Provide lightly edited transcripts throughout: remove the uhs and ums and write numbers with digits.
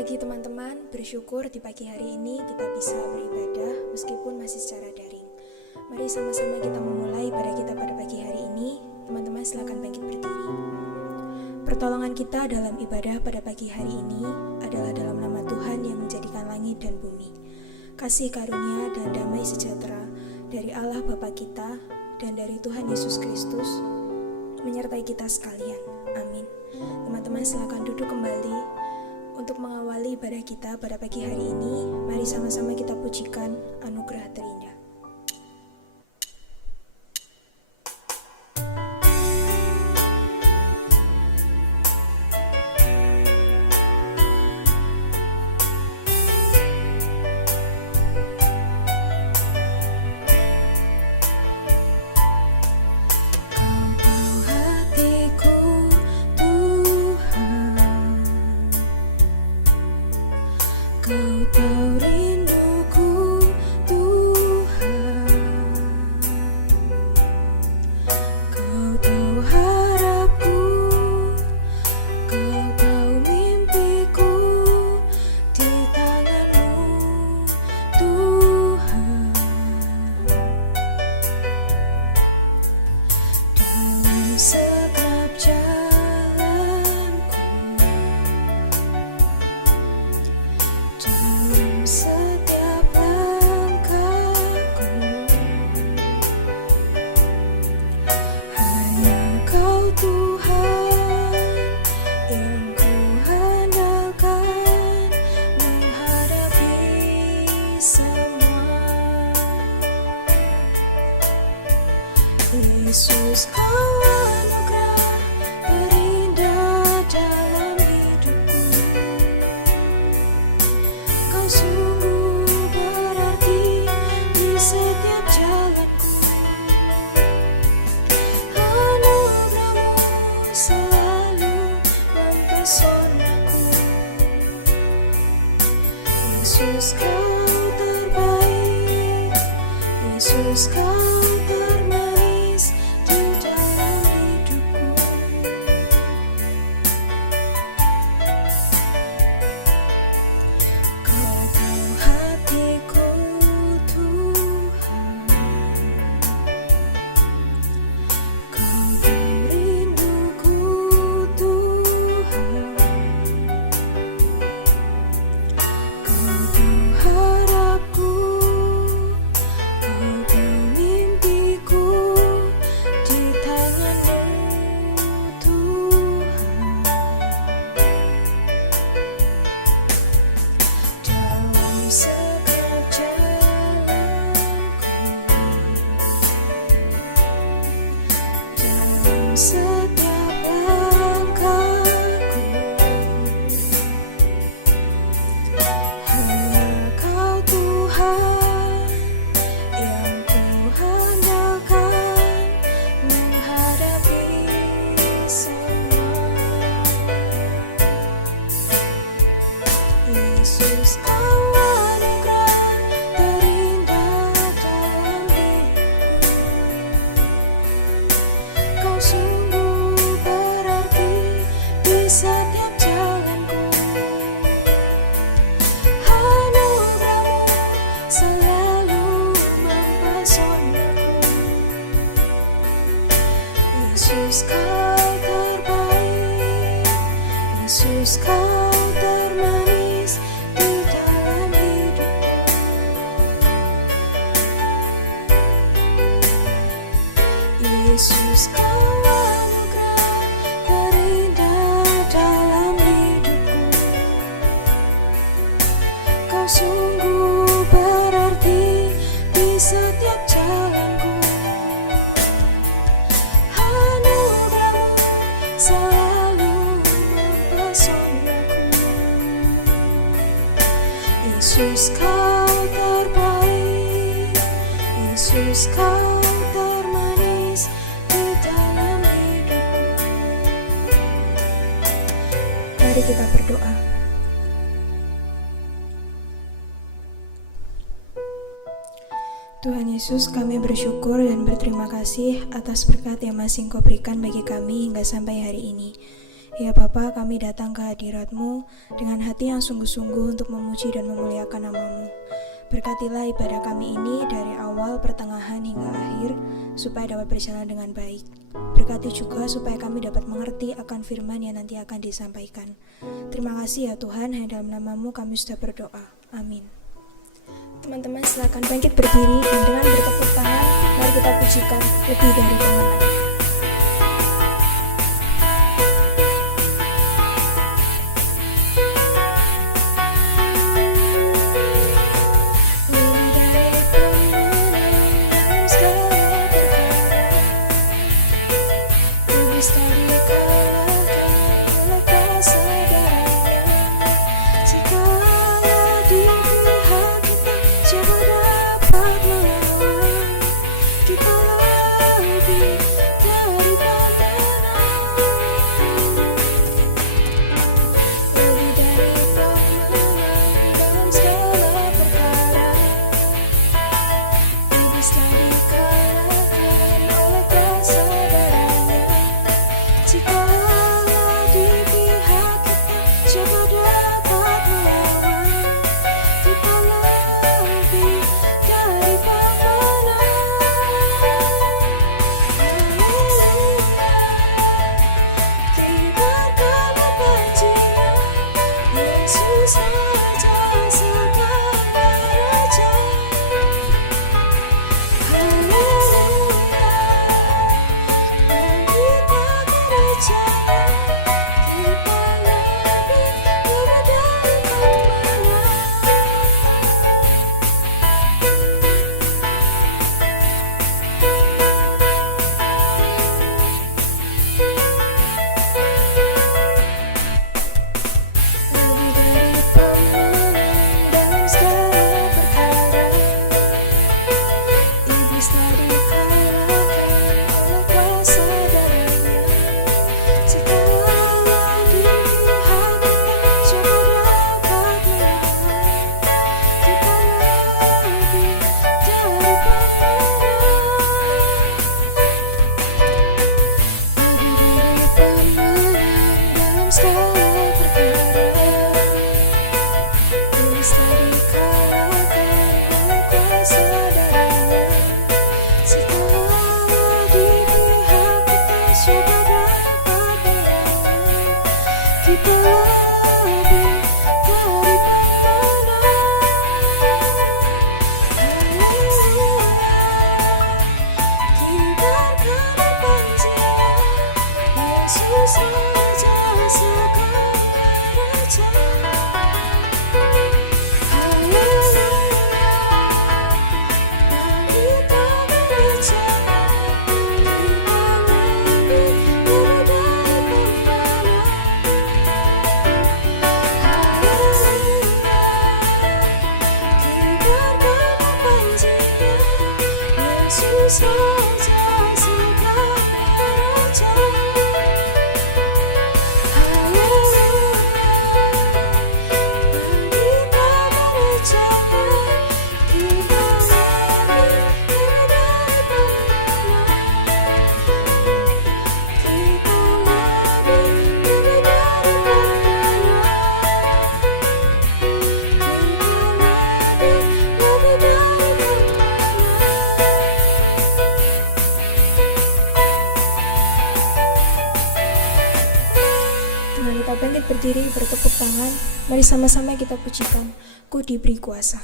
pagi teman-teman, bersyukur di pagi hari ini kita bisa beribadah meskipun masih secara daring. Mari sama-sama kita memulai ibadah kita pada pagi hari ini. Teman-teman silakan bangkit berdiri. Pertolongan kita dalam ibadah pada pagi hari ini adalah dalam nama Tuhan yang menjadikan langit dan bumi. Kasih karunia dan damai sejahtera dari Allah Bapa kita dan dari Tuhan Yesus Kristus menyertai kita sekalian. Amin. Teman-teman silakan duduk kembali. Untuk mengawali ibadah kita pada pagi hari ini, mari sama-sama kita pujikan anugerah terindah. Kau tahu rinduku, Tuhan. Kau tahu harapku, kau tahu mimpiku di tangan-Mu, Tuhan. Dalam setiap jalanku, dalam setiap langkahku, hanya Kau Tuhan yang ku andalkan menghadapi semua. Yesus, Kau anugerah terindah dalam hidupku. Kau sungguh berarti di setiap jalanku. Anugerah-Mu selalu mempesonaku. Yesus, Kau terbaik. Yesus, Kau termanis di dalam hidupku. Kau tahu hatiku, Tuhan. Kau tahu rinduku, Tuhan. Kau tahu harapku, kau tahu mimpiku di tangan-Mu, Tuhan. Dalam setiap jalanku, dalam setiap langkahku, hanya Kau Tuhan yang ku andalkan menghadapi semua. Yesus, Kau anugerah terindah dalam hidupku. Kau sungguh berarti di setiap jalanku. Anugerah-Mu selalu mempesonaku. Yesus, Kau terbaik. Yesus, Kau termanis di dalam hidupku. Yesus, Kau anugerah terindah dalam hidupku. Kau sungguh berarti di setiap jalanku. Anugerah-Mu selalu mempesonaku. Yesus, Kau terbaik. Yesus, Kau termanis di dalam hidupku. Mari kita berdoa. Tuhan Yesus, kami bersyukur dan berterima kasih atas berkat yang masih Engkau berikan bagi kami hingga sampai hari ini. Ya Bapa, kami datang ke hadirat-Mu dengan hati yang sungguh-sungguh untuk memuji dan memuliakan nama-Mu. Berkatilah ibadah kami ini dari awal, pertengahan, hingga akhir, supaya dapat berjalan dengan baik. Berkati juga supaya kami dapat mengerti akan firman yang nanti akan disampaikan. Terima kasih ya Tuhan, hanya dalam nama-Mu kami sudah berdoa. Amin. Teman-teman silakan bangkit berdiri dan dengan bertepuk tangan, mari kita pujikan lebih dari pengenal. Kita bangkit berdiri, bertepuk tangan. Mari sama-sama kita pujikan, Ku diberi kuasa.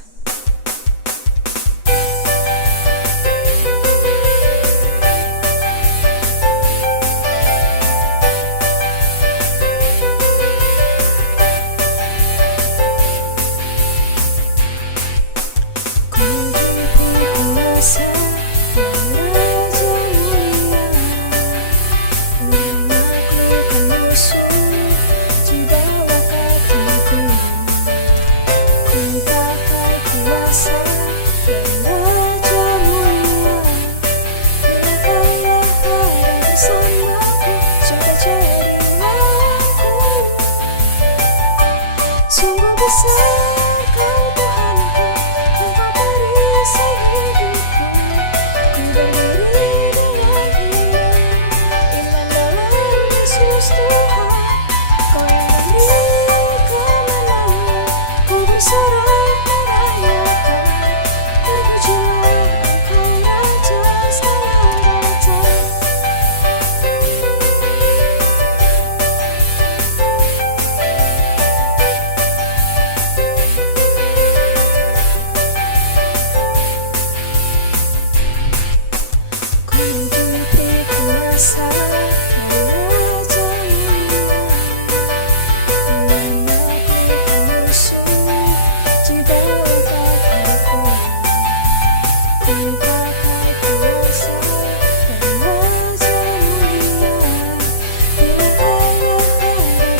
Ku bakal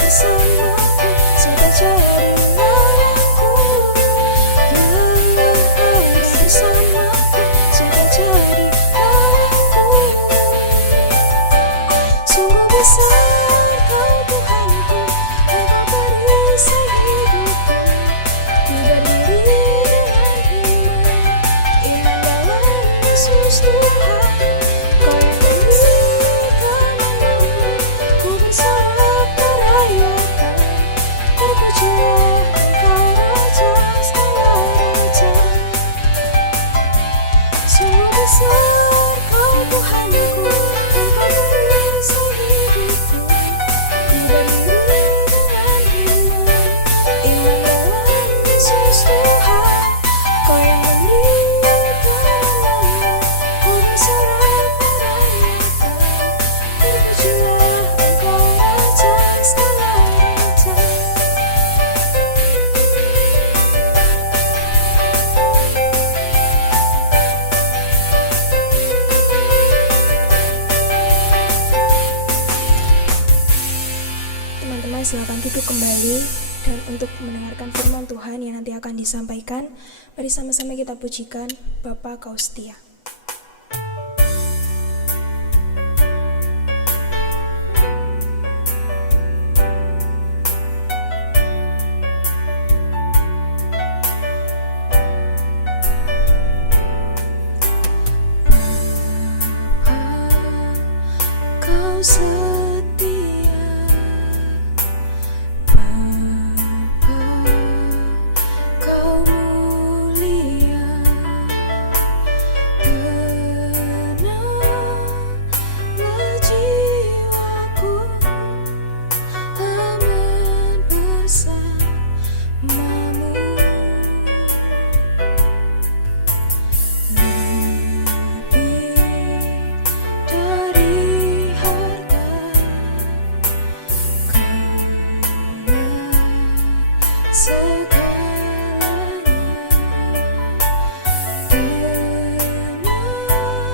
bersamaku sampai jadi layangku. Dulu ada bersamaku sampai jadi layangku. Sungguh besar Kau Tuhanku, Engkau perisai hidupku. Ku berdiri dengan iman dalam Yesus Tuhan. Kau yang memberikan anugerah, ku bersorak merayakan. Terpujilah Engkau Raja segala raja. Sungguh besar Kau Tuhanku, Engkau perisai hidupku. Ku berdiri dengan iman dalam Yesus Tuhan. Kau yang memberikan anugerah, ku bersorak merayakan. Terpujilah Engkau Raja segala raja. Teman-teman silakan duduk kembali dan untuk mendengarkan firman Tuhan yang nanti akan disampaikan, mari sama-sama kita pujikan Bapa Kau Setia. Kau setia, Bapa, Kau mulia. Tenanglah jiwaku, aman bersamamu. Lebih dari harta, segalanya. Tenanglah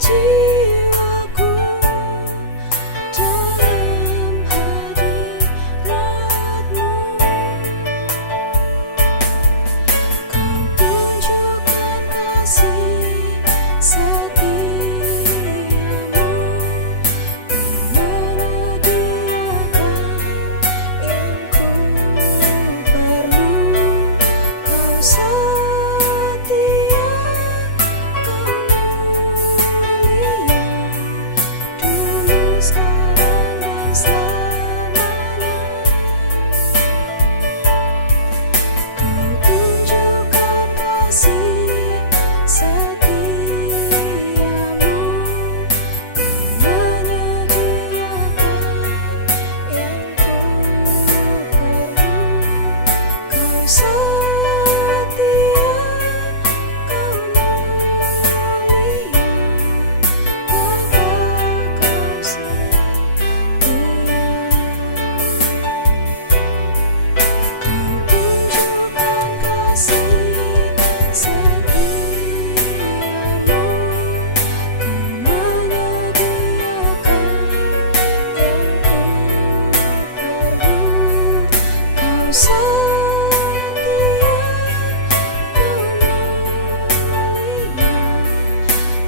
jiwaku dalam hadirat-Mu. Kau tunjukkan kasih setiamu. Kau menyediakan yang ku perlu. Kau setia, Kau mulia, dulu, sekarang, dan selamanya. Kau tunjukkan kasih setiamu. Kau menyediakan yang ku perlu. Kau setia, Kau mulia, Bapa Kau setia. Kau tunjukkan kasih setiamu. Kau menyediakan yang ku perlu. Kau setia, Kau mulia,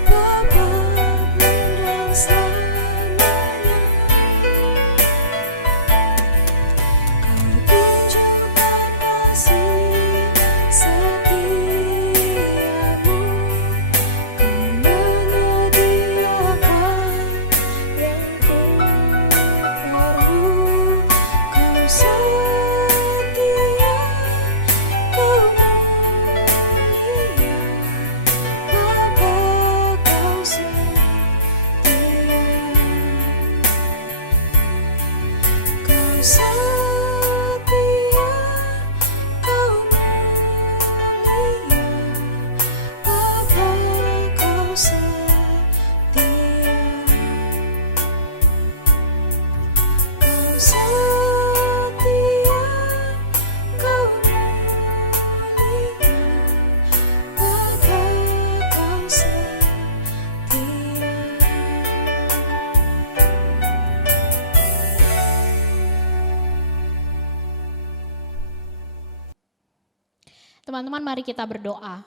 Bapa dan selamanya. Kau tunjukkan kasih setiamu. Kau menyediakan yang ku perlu. Kau setia, Kau mulia, Bapa Kau setia. Kau setia, Kau mulia, Bapa Kau setia. Kau setia, Kau mulia, Bapa Kau setia. Teman-teman, mari kita berdoa.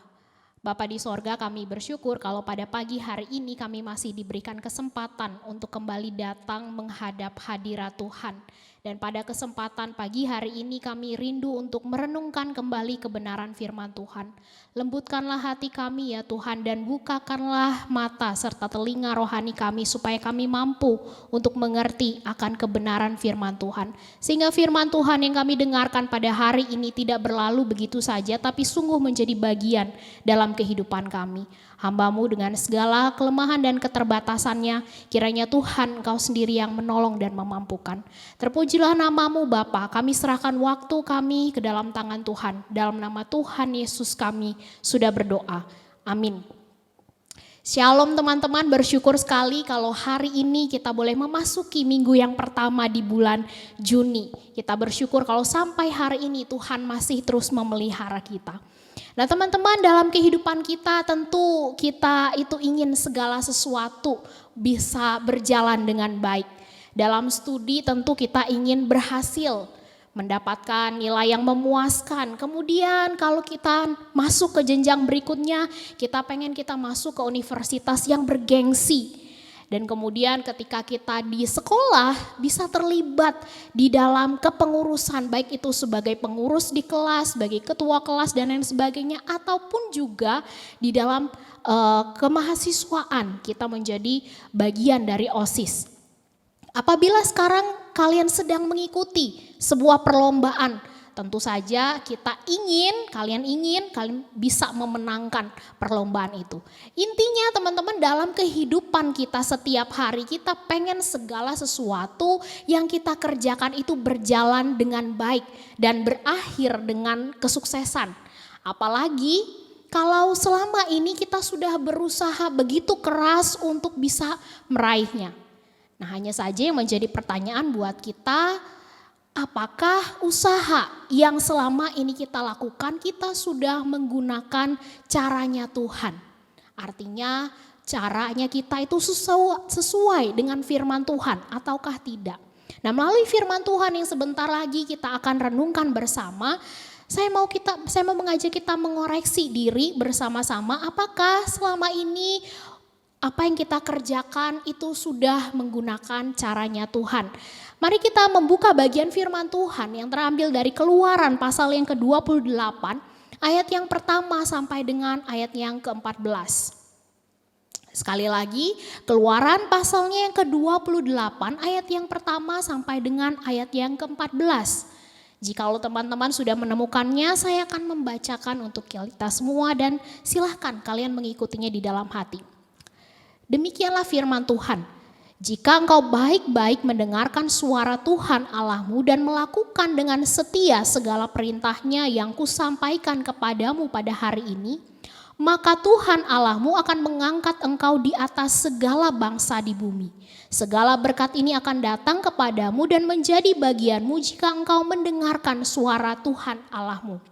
Bapa di sorga, kami bersyukur kalau pada pagi hari ini kami masih diberikan kesempatan untuk kembali datang menghadap hadirat Tuhan. Dan pada kesempatan pagi hari ini kami rindu untuk merenungkan kembali kebenaran firman Tuhan. Lembutkanlah hati kami ya Tuhan, dan bukakanlah mata serta telinga rohani kami supaya kami mampu untuk mengerti akan kebenaran firman Tuhan. Sehingga firman Tuhan yang kami dengarkan pada hari ini tidak berlalu begitu saja, tapi sungguh menjadi bagian dalam kehidupan kami. Hamba-Mu dengan segala kelemahan dan keterbatasannya, kiranya Tuhan Engkau sendiri yang menolong dan memampukan. Terpujilah nama-Mu Bapa, kami serahkan waktu kami ke dalam tangan Tuhan. Dalam nama Tuhan Yesus kami sudah berdoa. Amin. Shalom teman-teman, bersyukur sekali kalau hari ini kita boleh memasuki minggu yang pertama di bulan Juni. Kita bersyukur kalau sampai hari ini Tuhan masih terus memelihara kita. Nah teman-teman, dalam kehidupan kita tentu kita itu ingin segala sesuatu bisa berjalan dengan baik. Dalam studi tentu kita ingin berhasil, mendapatkan nilai yang memuaskan. Kemudian kalau kita masuk ke jenjang berikutnya, kita pengen kita masuk ke universitas yang bergengsi. Dan kemudian ketika kita di sekolah bisa terlibat di dalam kepengurusan, baik itu sebagai pengurus di kelas, sebagai ketua kelas dan lain sebagainya, ataupun juga di dalam kemahasiswaan kita menjadi bagian dari OSIS. Apabila sekarang kalian sedang mengikuti sebuah perlombaan, tentu saja kalian bisa memenangkan perlombaan itu. Intinya teman-teman, dalam kehidupan kita setiap hari kita pengen segala sesuatu yang kita kerjakan itu berjalan dengan baik dan berakhir dengan kesuksesan. Apalagi kalau selama ini kita sudah berusaha begitu keras untuk bisa meraihnya. Nah, hanya saja yang menjadi pertanyaan buat kita, apakah usaha yang selama ini kita lakukan kita sudah menggunakan caranya Tuhan? Artinya caranya kita itu sesuai dengan firman Tuhan ataukah tidak? Nah, melalui firman Tuhan yang sebentar lagi kita akan renungkan bersama, saya mau mengajak kita mengoreksi diri bersama-sama, apakah selama ini apa yang kita kerjakan itu sudah menggunakan caranya Tuhan. Mari kita membuka bagian firman Tuhan yang terambil dari Keluaran pasal yang ke-28, ayat yang pertama sampai dengan ayat yang ke-14. Sekali lagi, Keluaran pasalnya yang ke-28, ayat yang pertama sampai dengan ayat yang ke-14. Jikalau teman-teman sudah menemukannya, saya akan membacakan untuk kita semua dan silahkan kalian mengikutinya di dalam hati. Demikianlah firman Tuhan, jika engkau baik-baik mendengarkan suara Tuhan Allahmu dan melakukan dengan setia segala perintahnya yang kusampaikan kepadamu pada hari ini, maka Tuhan Allahmu akan mengangkat engkau di atas segala bangsa di bumi. Segala berkat ini akan datang kepadamu dan menjadi bagianmu jika engkau mendengarkan suara Tuhan Allahmu.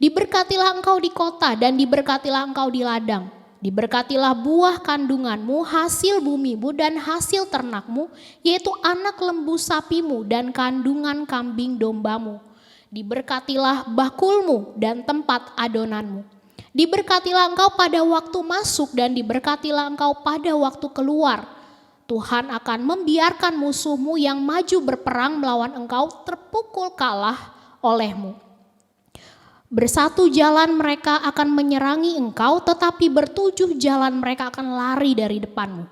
Diberkatilah engkau di kota dan diberkatilah engkau di ladang. Diberkatilah buah kandunganmu, hasil bumimu dan hasil ternakmu, yaitu anak lembu sapimu dan kandungan kambing dombamu. Diberkatilah bakulmu dan tempat adonanmu. Diberkatilah engkau pada waktu masuk dan diberkatilah engkau pada waktu keluar. Tuhan akan membiarkan musuhmu yang maju berperang melawan engkau terpukul kalah olehmu. Bersatu jalan mereka akan menyerangi engkau, tetapi bertujuh jalan mereka akan lari dari depanmu.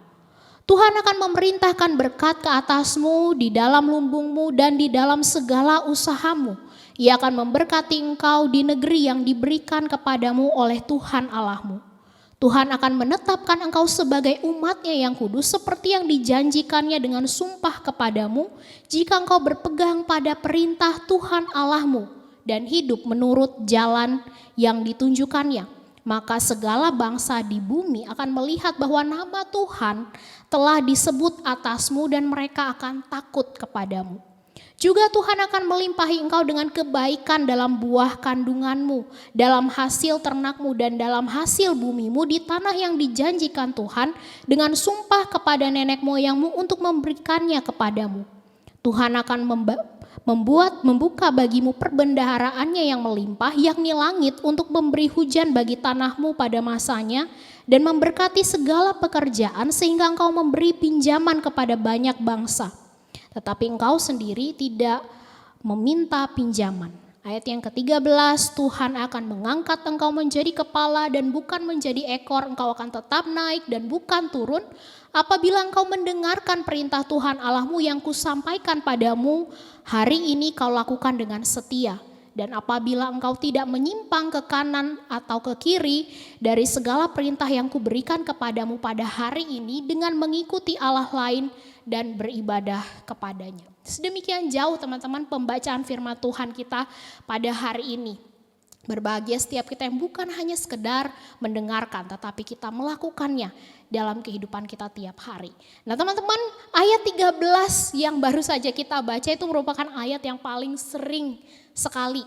Tuhan akan memerintahkan berkat ke atasmu di dalam lumbungmu dan di dalam segala usahamu. Ia akan memberkati engkau di negeri yang diberikan kepadamu oleh Tuhan Allahmu. Tuhan akan menetapkan engkau sebagai umat-Nya yang kudus seperti yang dijanjikannya dengan sumpah kepadamu jika engkau berpegang pada perintah Tuhan Allahmu dan hidup menurut jalan yang ditunjukkannya. Maka segala bangsa di bumi akan melihat bahwa nama Tuhan telah disebut atasmu dan mereka akan takut kepadamu. Juga Tuhan akan melimpahi engkau dengan kebaikan dalam buah kandunganmu, dalam hasil ternakmu dan dalam hasil bumimu di tanah yang dijanjikan Tuhan dengan sumpah kepada nenek moyangmu untuk memberikannya kepadamu. Tuhan akan membuka bagimu perbendaharaannya yang melimpah, yakni langit, untuk memberi hujan bagi tanahmu pada masanya, dan memberkati segala pekerjaan sehingga engkau memberi pinjaman kepada banyak bangsa. Tetapi engkau sendiri tidak meminta pinjaman. Ayat yang ke-13, Tuhan akan mengangkat engkau menjadi kepala dan bukan menjadi ekor, engkau akan tetap naik dan bukan turun. Apabila engkau mendengarkan perintah Tuhan Allahmu yang kusampaikan padamu, hari ini kau lakukan dengan setia. Dan apabila engkau tidak menyimpang ke kanan atau ke kiri dari segala perintah yang kuberikan kepadamu pada hari ini dengan mengikuti Allah lain dan beribadah kepadanya. Sedemikian jauh teman-teman pembacaan firman Tuhan kita pada hari ini. Berbahagia setiap kita yang bukan hanya sekedar mendengarkan, tetapi kita melakukannya dalam kehidupan kita tiap hari. Nah teman-teman, ayat 13 yang baru saja kita baca itu merupakan ayat yang paling sering sekali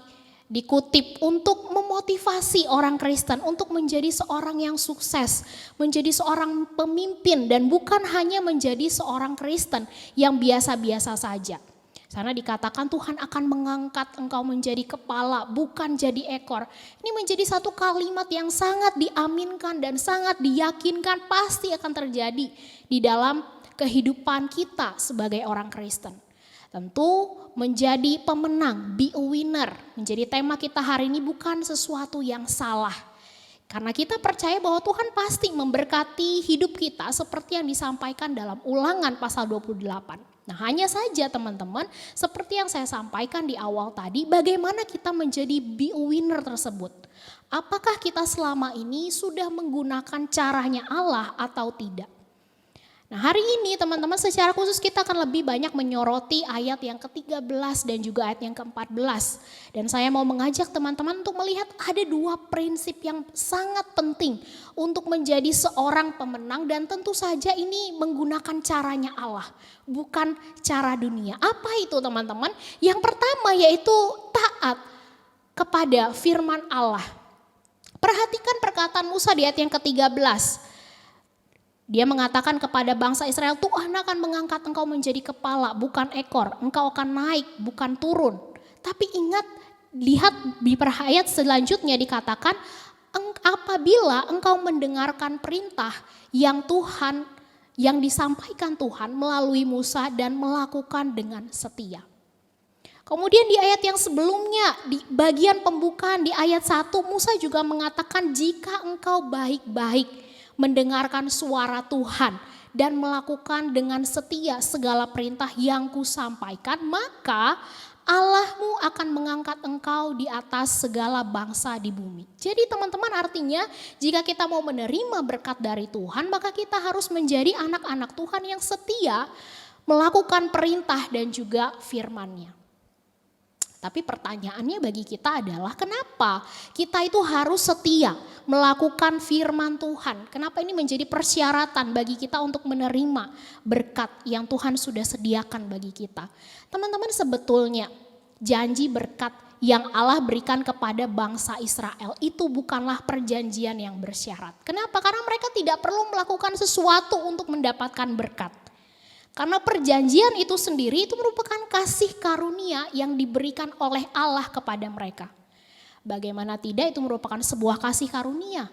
dikutip untuk memotivasi orang Kristen untuk menjadi seorang yang sukses, menjadi seorang pemimpin dan bukan hanya menjadi seorang Kristen yang biasa-biasa saja. Sana dikatakan Tuhan akan mengangkat engkau menjadi kepala, bukan jadi ekor. Ini menjadi satu kalimat yang sangat diaminkan dan sangat diyakinkan pasti akan terjadi di dalam kehidupan kita sebagai orang Kristen. Tentu menjadi pemenang, be a winner, menjadi tema kita hari ini bukan sesuatu yang salah. Karena kita percaya bahwa Tuhan pasti memberkati hidup kita seperti yang disampaikan dalam Ulangan pasal 28. Nah hanya saja teman-teman, seperti yang saya sampaikan di awal tadi, bagaimana kita menjadi be a winner tersebut. Apakah kita selama ini sudah menggunakan caranya Allah atau tidak? Nah hari ini teman-teman secara khusus kita akan lebih banyak menyoroti ayat yang ke-13 dan juga ayat yang ke-14. Dan saya mau mengajak teman-teman untuk melihat ada dua prinsip yang sangat penting untuk menjadi seorang pemenang dan tentu saja ini menggunakan caranya Allah, bukan cara dunia. Apa itu teman-teman? Yang pertama yaitu taat kepada firman Allah. Perhatikan perkataan Musa di ayat yang ke-13. Dia mengatakan kepada bangsa Israel, Tuhan akan mengangkat engkau menjadi kepala, bukan ekor. Engkau akan naik, bukan turun. Tapi ingat, lihat di ayat selanjutnya dikatakan, apabila engkau mendengarkan perintah yang disampaikan Tuhan melalui Musa dan melakukan dengan setia. Kemudian di ayat yang sebelumnya, di bagian pembukaan di ayat 1, Musa juga mengatakan jika engkau baik-baik mendengarkan suara Tuhan dan melakukan dengan setia segala perintah yang kusampaikan, maka Allahmu akan mengangkat engkau di atas segala bangsa di bumi. Jadi teman-teman artinya jika kita mau menerima berkat dari Tuhan, maka kita harus menjadi anak-anak Tuhan yang setia melakukan perintah dan juga firman-Nya. Tapi pertanyaannya bagi kita adalah kenapa kita itu harus setia melakukan firman Tuhan? Kenapa ini menjadi persyaratan bagi kita untuk menerima berkat yang Tuhan sudah sediakan bagi kita? Teman-teman sebetulnya janji berkat yang Allah berikan kepada bangsa Israel itu bukanlah perjanjian yang bersyarat. Kenapa? Karena mereka tidak perlu melakukan sesuatu untuk mendapatkan berkat. Karena perjanjian itu sendiri itu merupakan kasih karunia yang diberikan oleh Allah kepada mereka. Bagaimana tidak itu merupakan sebuah kasih karunia.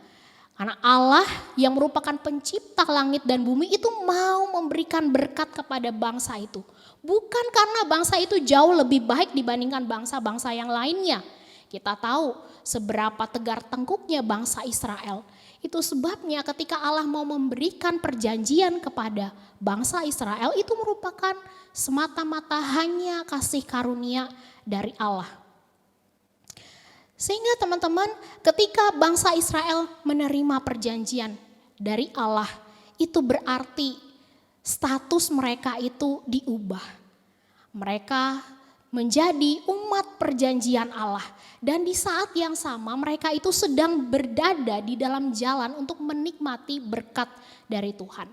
Karena Allah yang merupakan pencipta langit dan bumi itu mau memberikan berkat kepada bangsa itu. Bukan karena bangsa itu jauh lebih baik dibandingkan bangsa-bangsa yang lainnya. Kita tahu seberapa tegar tengkuknya bangsa Israel. Itu sebabnya ketika Allah mau memberikan perjanjian kepada bangsa Israel itu merupakan semata-mata hanya kasih karunia dari Allah. Sehingga teman-teman ketika bangsa Israel menerima perjanjian dari Allah itu berarti status mereka itu diubah. Mereka menjadi umat perjanjian Allah. Dan di saat yang sama mereka itu sedang berdada di dalam jalan untuk menikmati berkat dari Tuhan.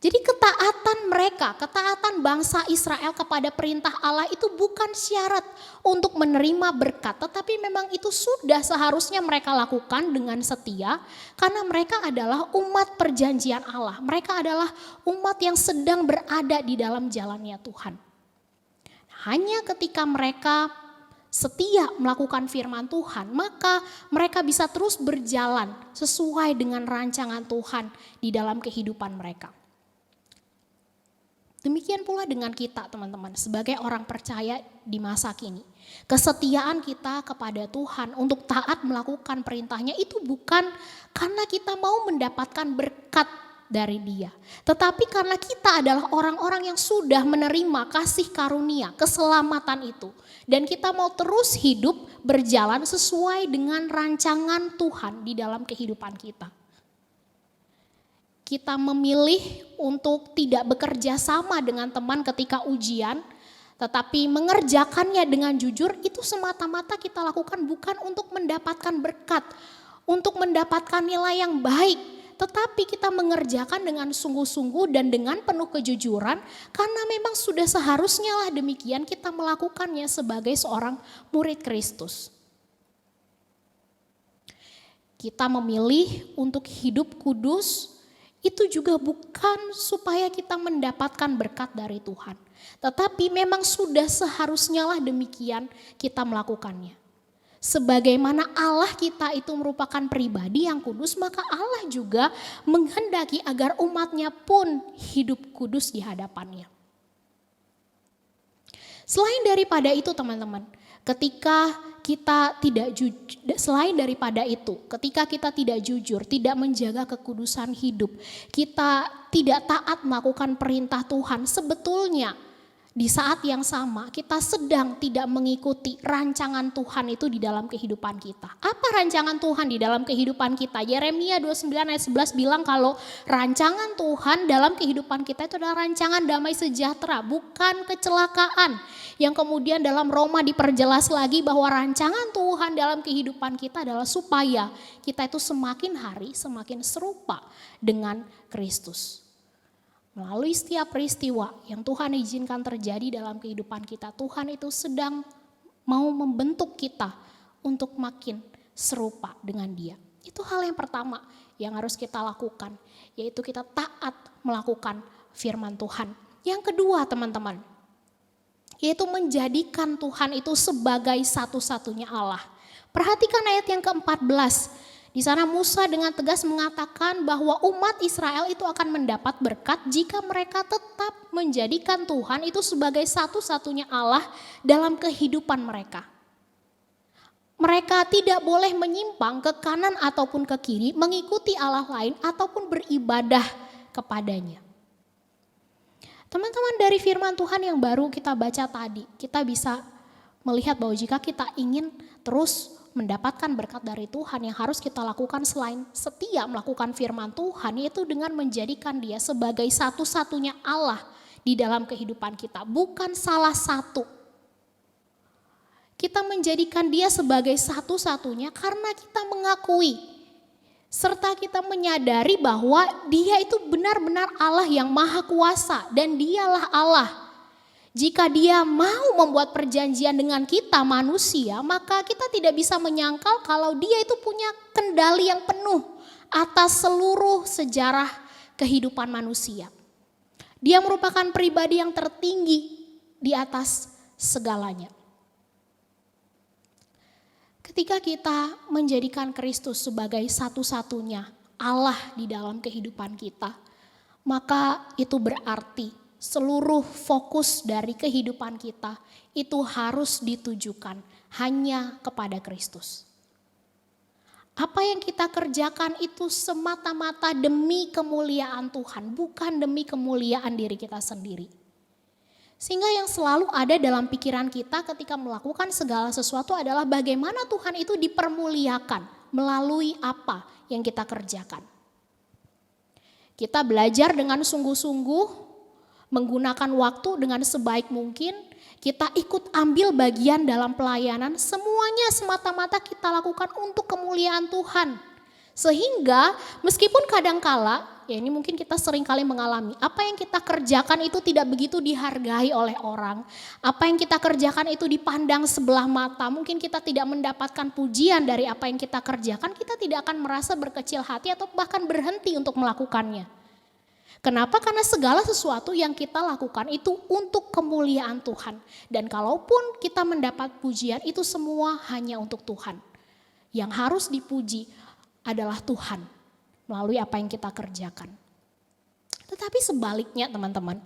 Jadi ketaatan bangsa Israel kepada perintah Allah itu bukan syarat untuk menerima berkat. Tetapi memang itu sudah seharusnya mereka lakukan dengan setia. Karena mereka adalah umat perjanjian Allah. Mereka adalah umat yang sedang berada di dalam jalannya Tuhan. Hanya ketika mereka setia melakukan firman Tuhan, maka mereka bisa terus berjalan sesuai dengan rancangan Tuhan di dalam kehidupan mereka. Demikian pula dengan kita, teman-teman, sebagai orang percaya di masa kini. Kesetiaan kita kepada Tuhan untuk taat melakukan perintahnya itu bukan karena kita mau mendapatkan berkat dari Dia, tetapi karena kita adalah orang-orang yang sudah menerima kasih karunia, keselamatan itu, dan kita mau terus hidup berjalan sesuai dengan rancangan Tuhan di dalam kehidupan kita. Kita memilih untuk tidak bekerja sama dengan teman ketika ujian, tetapi mengerjakannya dengan jujur, itu semata-mata kita lakukan bukan untuk mendapatkan berkat, untuk mendapatkan nilai yang baik, tetapi kita mengerjakan dengan sungguh-sungguh dan dengan penuh kejujuran, karena memang sudah seharusnya lah demikian kita melakukannya sebagai seorang murid Kristus. Kita memilih untuk hidup kudus, itu juga bukan supaya kita mendapatkan berkat dari Tuhan, tetapi memang sudah seharusnya lah demikian kita melakukannya. Sebagaimana Allah kita itu merupakan pribadi yang kudus, maka Allah juga menghendaki agar umatnya pun hidup kudus di hadapannya. Selain daripada itu, teman-teman, ketika kita tidak tidak jujur, tidak menjaga kekudusan hidup, kita tidak taat melakukan perintah Tuhan, sebetulnya di saat yang sama kita sedang tidak mengikuti rancangan Tuhan itu di dalam kehidupan kita. Apa rancangan Tuhan di dalam kehidupan kita? Yeremia 29 ayat 11 bilang kalau rancangan Tuhan dalam kehidupan kita itu adalah rancangan damai sejahtera, bukan kecelakaan. Yang kemudian dalam Roma diperjelas lagi bahwa rancangan Tuhan dalam kehidupan kita adalah supaya kita itu semakin hari semakin serupa dengan Kristus. Melalui setiap peristiwa yang Tuhan izinkan terjadi dalam kehidupan kita, Tuhan itu sedang mau membentuk kita untuk makin serupa dengan Dia. Itu hal yang pertama yang harus kita lakukan, yaitu kita taat melakukan firman Tuhan. Yang kedua, teman-teman, yaitu menjadikan Tuhan itu sebagai satu-satunya Allah. Perhatikan ayat yang ke-14. Di sana Musa dengan tegas mengatakan bahwa umat Israel itu akan mendapat berkat jika mereka tetap menjadikan Tuhan itu sebagai satu-satunya Allah dalam kehidupan mereka. Mereka tidak boleh menyimpang ke kanan ataupun ke kiri, mengikuti Allah lain ataupun beribadah kepadanya. Teman-teman, dari firman Tuhan yang baru kita baca tadi, kita bisa melihat bahwa jika kita ingin terus mendapatkan berkat dari Tuhan, yang harus kita lakukan selain setia melakukan firman Tuhan, yaitu dengan menjadikan Dia sebagai satu-satunya Allah di dalam kehidupan kita, bukan salah satu. Kita menjadikan Dia sebagai satu-satunya karena kita mengakui serta kita menyadari bahwa Dia itu benar-benar Allah yang maha kuasa dan Dialah Allah. Jika Dia mau membuat perjanjian dengan kita manusia, maka kita tidak bisa menyangkal kalau Dia itu punya kendali yang penuh atas seluruh sejarah kehidupan manusia. Dia merupakan pribadi yang tertinggi di atas segalanya. Ketika kita menjadikan Kristus sebagai satu-satunya Allah di dalam kehidupan kita, maka itu berarti seluruh fokus dari kehidupan kita itu harus ditujukan hanya kepada Kristus. Apa yang kita kerjakan itu semata-mata demi kemuliaan Tuhan, bukan demi kemuliaan diri kita sendiri. Sehingga yang selalu ada dalam pikiran kita ketika melakukan segala sesuatu adalah bagaimana Tuhan itu dipermuliakan melalui apa yang kita kerjakan. Kita belajar dengan sungguh-sungguh, menggunakan waktu dengan sebaik mungkin, kita ikut ambil bagian dalam pelayanan, semuanya semata-mata kita lakukan untuk kemuliaan Tuhan. Sehingga meskipun kadangkala, ya ini mungkin kita sering kali mengalami, apa yang kita kerjakan itu tidak begitu dihargai oleh orang. Apa yang kita kerjakan itu dipandang sebelah mata, mungkin kita tidak mendapatkan pujian dari apa yang kita kerjakan, kita tidak akan merasa berkecil hati atau bahkan berhenti untuk melakukannya. Kenapa? Karena segala sesuatu yang kita lakukan itu untuk kemuliaan Tuhan. Dan kalaupun kita mendapat pujian, itu semua hanya untuk Tuhan. Yang harus dipuji adalah Tuhan melalui apa yang kita kerjakan. Tetapi sebaliknya teman-teman,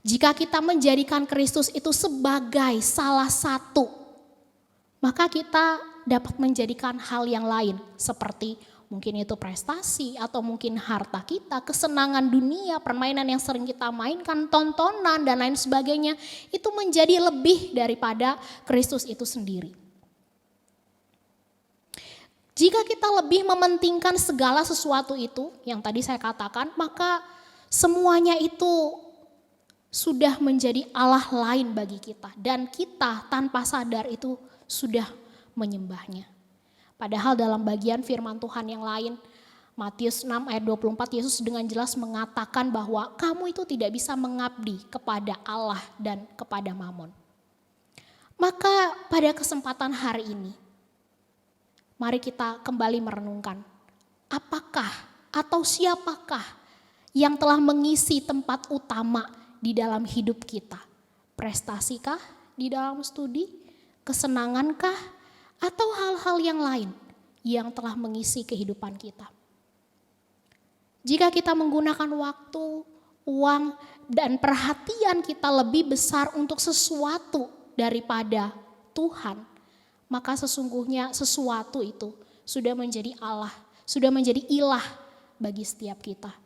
jika kita menjadikan Kristus itu sebagai salah satu, maka kita dapat menjadikan hal yang lain seperti mungkin itu prestasi atau mungkin harta kita, kesenangan dunia, permainan yang sering kita mainkan, tontonan dan lain sebagainya, itu menjadi lebih daripada Kristus itu sendiri. Jika kita lebih mementingkan segala sesuatu itu yang tadi saya katakan, maka semuanya itu sudah menjadi Allah lain bagi kita dan kita tanpa sadar itu sudah menyembahnya. Padahal dalam bagian firman Tuhan yang lain, Matius 6 ayat 24, Yesus dengan jelas mengatakan bahwa kamu itu tidak bisa mengabdi kepada Allah dan kepada Mamon. Maka pada kesempatan hari ini, mari kita kembali merenungkan, apakah atau siapakah yang telah mengisi tempat utama di dalam hidup kita? Prestasikah di dalam studi? Kesenangankah? Atau hal-hal yang lain yang telah mengisi kehidupan kita? Jika kita menggunakan waktu, uang, dan perhatian kita lebih besar untuk sesuatu daripada Tuhan, maka sesungguhnya sesuatu itu sudah menjadi Allah, sudah menjadi ilah bagi setiap kita.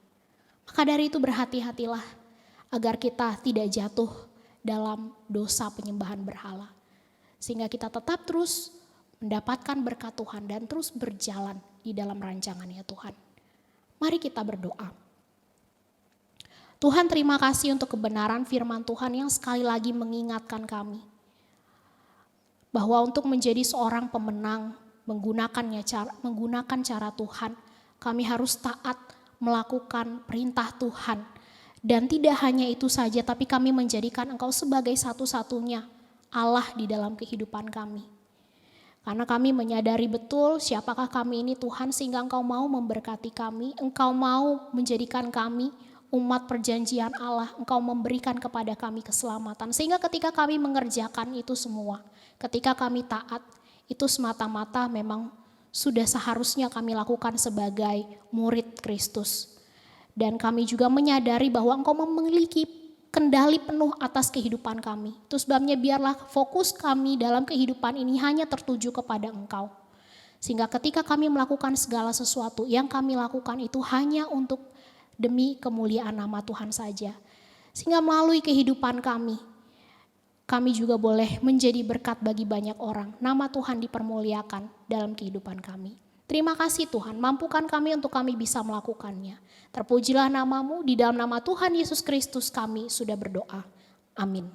Maka dari itu berhati-hatilah agar kita tidak jatuh dalam dosa penyembahan berhala. Sehingga kita tetap terus mendapatkan berkat Tuhan dan terus berjalan di dalam rancangannya Tuhan. Mari kita berdoa. Tuhan, terima kasih untuk kebenaran firman Tuhan yang sekali lagi mengingatkan kami bahwa untuk menjadi seorang pemenang menggunakan cara Tuhan, kami harus taat melakukan perintah Tuhan. Dan tidak hanya itu saja, tapi kami menjadikan Engkau sebagai satu-satunya Allah di dalam kehidupan kami. Karena kami menyadari betul siapakah kami ini Tuhan, sehingga Engkau mau memberkati kami, Engkau mau menjadikan kami umat perjanjian Allah, Engkau memberikan kepada kami keselamatan. Sehingga ketika kami mengerjakan itu semua, ketika kami taat, itu semata-mata memang sudah seharusnya kami lakukan sebagai murid Kristus. Dan kami juga menyadari bahwa Engkau memiliki kendali penuh atas kehidupan kami. Itu sebabnya biarlah fokus kami dalam kehidupan ini hanya tertuju kepada Engkau. Sehingga ketika kami melakukan segala sesuatu yang kami lakukan itu hanya untuk demi kemuliaan nama Tuhan saja. Sehingga melalui kehidupan kami juga boleh menjadi berkat bagi banyak orang. Nama Tuhan dipermuliakan dalam kehidupan kami. Terima kasih Tuhan, mampukan kami untuk kami bisa melakukannya. Terpujilah namamu, di dalam nama Tuhan Yesus Kristus kami sudah berdoa. Amin.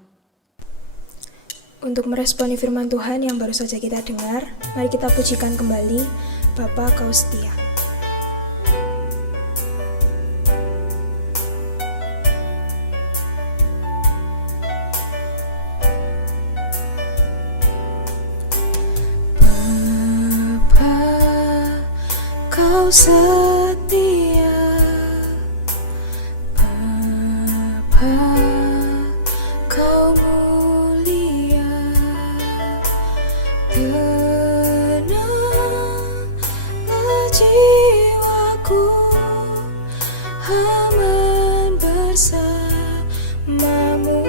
Untuk meresponi firman Tuhan yang baru saja kita dengar, mari kita pujikan kembali Bapa Kau Setia. Kau setia, Bapa, Kau mulia, tenanglah jiwaku, aman bersamamu.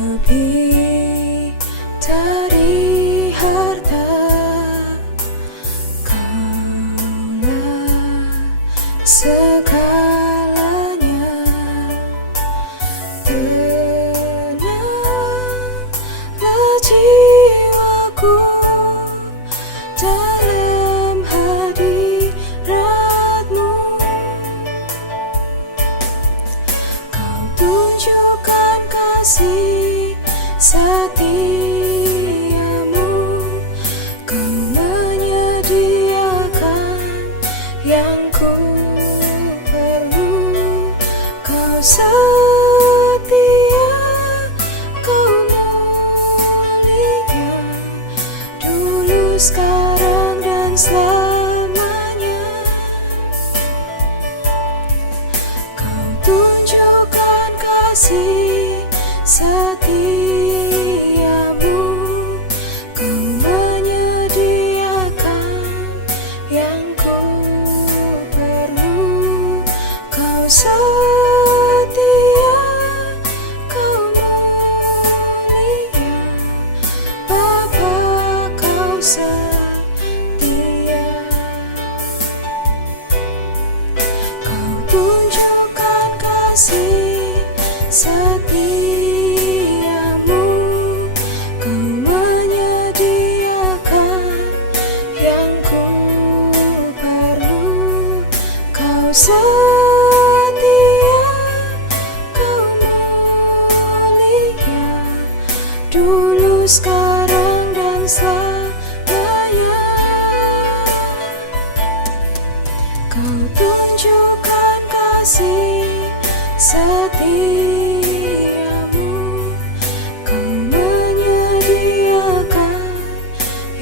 Lebih dari harta, Kaulah segalanya. Tenanglah jiwaku dalam hadirat-Mu. Kau tunjukkan kasih setiamu, Kau menyediakan yang ku perlu. Kau setia, Kau mulia, dulu, sekarang, dan selamanya. kasih setiamu, Kau menyediakan yang ku perlu. Kau setia, Kau mulia, Bapa, Kau setia. Kau tunjukkan kasih setiamu, Kau menyediakan yang ku perlu. Kau setia, Kau mulia, dulu, sekarang, dan selamanya. Kau tunjukkan kasih setiamu, Kau menyediakan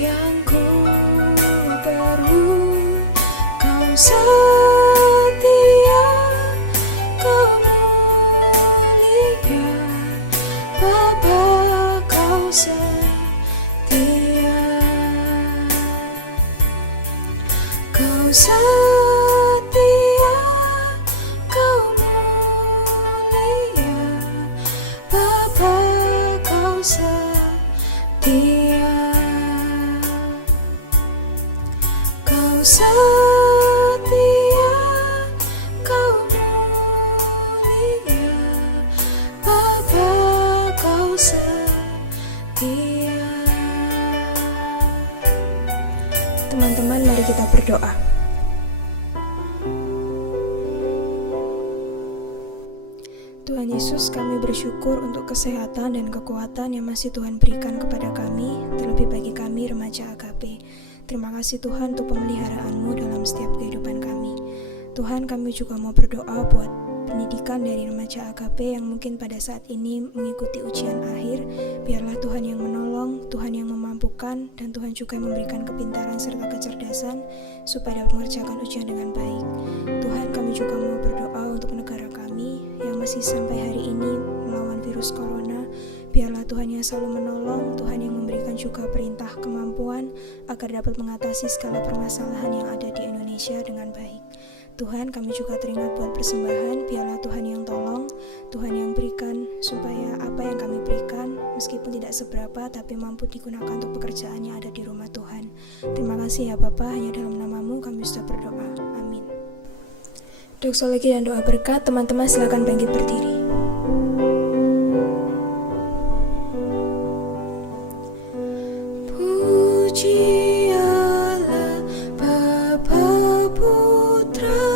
yang ku perlu. Kau setia, Kau mulia, Bapa, Kau setia. Kau setia, Kau mulia, Bapa, Kau setia. Kau setia, Kau mulia, Bapa, Kau setia. Teman-teman, mari kita berdoa. Tuhan Yesus, kami bersyukur untuk kesehatan dan kekuatan yang masih Tuhan berikan kepada kami, terlebih bagi kami remaja AKP. Terima kasih Tuhan untuk pemeliharaan-Mu dalam setiap kehidupan kami. Tuhan, kami juga mau berdoa buat pendidikan dari remaja AKP yang mungkin pada saat ini mengikuti ujian akhir. Biarlah Tuhan yang menolong, Tuhan yang memampukan, dan Tuhan juga yang memberikan kepintaran serta kecerdasan supaya dapat mengerjakan ujian dengan baik. Tuhan, kami juga mau berdoa untuk negara kami yang masih sampai hari ini melawan virus corona. Biarlah Tuhan yang selalu menolong, Tuhan yang memberikan juga perintah kemampuan agar dapat mengatasi segala permasalahan yang ada di Indonesia dengan baik. Tuhan, kami juga teringat buat persembahan, biarlah Tuhan yang tolong, Tuhan yang berikan, supaya apa yang kami berikan, meskipun tidak seberapa, tapi mampu digunakan untuk pekerjaan yang ada di rumah Tuhan. Terima kasih ya Bapa, hanya dalam nama-Mu kami sudah berdoa. Amin. Doksologi dan doa berkat, teman-teman silakan bangkit berdiri. Puji Allah Bapa Putra,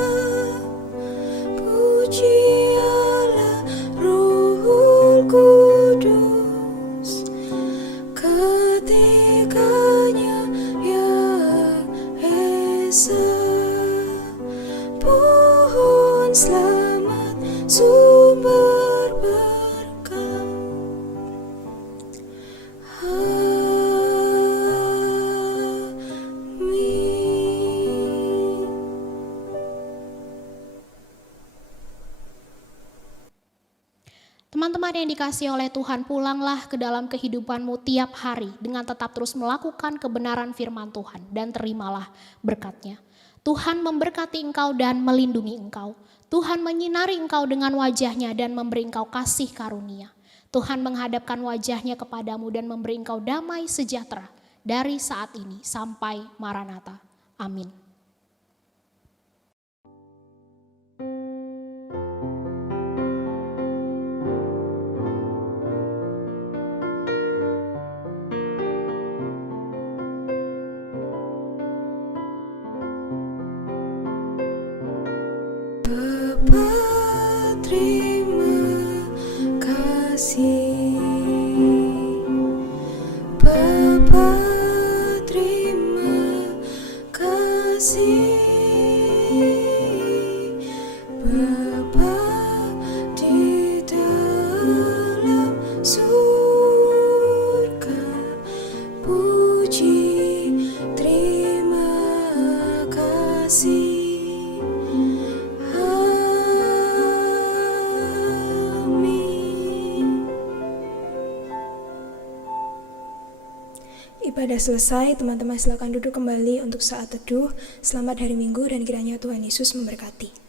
puji Allah Ruhul Kudus, ketiganya yang Esa. Pohon selamat, sumber berkah. Amin. Teman-teman yang dikasihi oleh Tuhan, pulanglah ke dalam kehidupanmu tiap hari dengan tetap terus melakukan kebenaran firman Tuhan dan terimalah berkat-Nya. Tuhan memberkati engkau dan melindungi engkau. Tuhan menyinari engkau dengan wajah-Nya dan memberi engkau kasih karunia. Tuhan menghadapkan wajah-Nya kepadamu dan memberi engkau damai sejahtera dari saat ini sampai Maranatha. Amin. Bapa, terima kasih. Bapa, terima kasih. Bapa di dalam surga, puji, terima kasih. Amin. Ibadah selesai, teman-teman silakan duduk kembali untuk saat teduh. Selamat hari Minggu dan kiranya Tuhan Yesus memberkati.